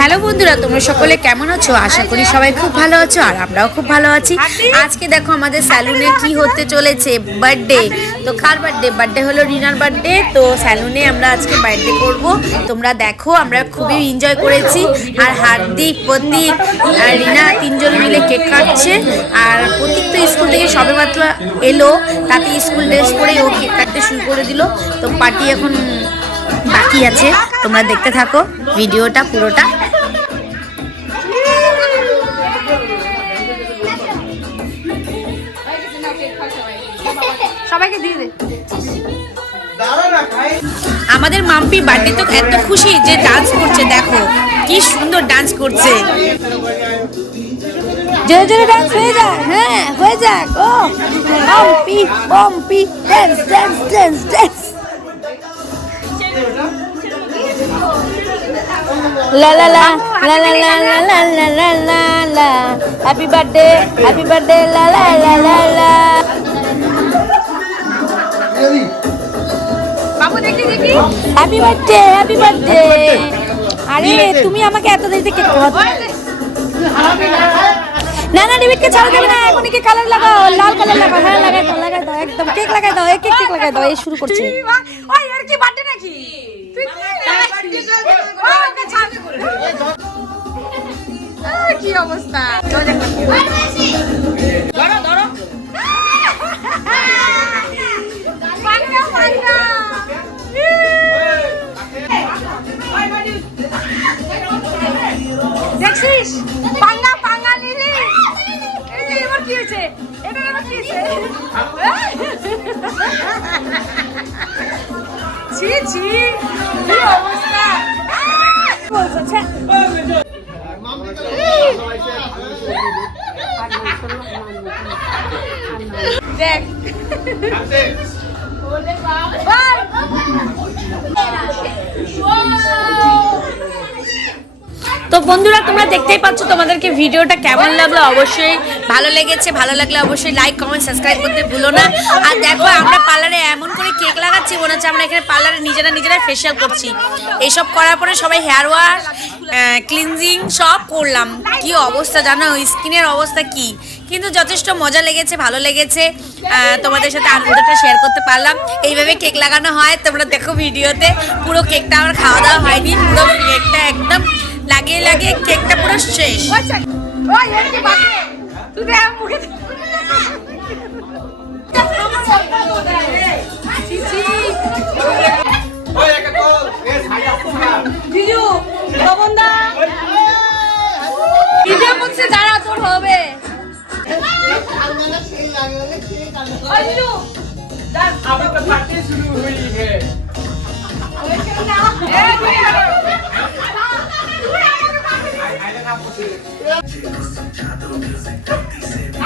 Hello বন্ধুরা, তোমরা সকলে কেমন আছো? আশা করি সবাই খুব ভালো আছো আর আমরাও খুব ভালো আছি। আজকে দেখো আমাদের স্যালুনে কি হতে চলেছে, বার্থডে। তো কার বার্থডে? বার্থডে হলো রিনার বার্থডে। তো স্যালুনে আমরা আজকে বার্থডে করব। তোমরা দেখো, আমরা খুবই এনজয় করেছি। আর হার্দিক, প্রতীক আর রিনা তিনজন মিলে কেক কাটছে। আর প্রতীক তো স্কুল থেকে সবেমাত্র এলো, তাতে স্কুল ড্রেস পরে ও কেক কাটতে শুরু করে দিল। তো পার্টি এখন বাকি আছে, তোমরা দেখতে থাকো ভিডিওটা পুরোটা। সবাইকে দিয়ে দে। আমাদের মাম্পি বার্থডে তো এত খুশি যে ডান্স করছে, দেখো কি সুন্দর ডান্স করছে। জোরে জোরে ডান্স হয়ে যাক, হ্যাঁ হয়ে যাক। ও Mampi Mampi dance dance dance dance. La la la la la la la la la la la la. Happy birthday la la la la la. বাবু দেখি দেখি। Happy birthday. আরে তুমি আমাকে এত দেরিতে কেক খাওয়াতে। না না, ডেভিডকে ছাড়া যাবে না, এখনই কি কালার লাগাও, লাল কালার লাগাও। হ্যাঁ লাগাই দাও একদম, কেক লাগাই দাও, কেক লাগাই দাও। এই শুরু করছি। ওই আর কি বার্থডে নাকি? কি অবস্থা? দেখছিস পাঙ্গা নিলি? এবার কি হয়েছে? এটা এবার কি হয়েছে? ছি ছি, কি অবস্থা বলছে। দেখ তো বন্ধুরা, তোমরা দেখতেই পাচ্ছ, তোমাদেরকে ভিডিওটা কেমন লাগলো অবশ্যই ভালো লেগেছে। ভালো লাগলে অবশ্যই লাইক কমেন্ট সাবস্ক্রাইব করতে ভুলো না। আর দেখো, আমরা পার্লারে এমন করে কেক লাগাচ্ছি, মনে হচ্ছে আমরা এখানে পার্লারে নিজেরা ফেশিয়াল করছি। এইসব করার পরে সবাই হেয়ার ওয়াশ, ক্লিনজিং সব করলাম। কি অবস্থা জানো, স্কিনের অবস্থা কি। কিন্তু যথেষ্ট মজা লেগেছে, ভালো লেগেছে। তোমাদের সাথে আনন্দটা শেয়ার করতে পারলাম। এইভাবে কেক লাগানো হয়, তোমরা দেখো ভিডিওতে। পুরো কেকটা আমার খাওয়া দাওয়া হয়নি, পুরো কেকটা একদম লাগিয়ে কেকটা পুরো শেষ। যারা তোর হবে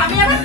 আমি আবার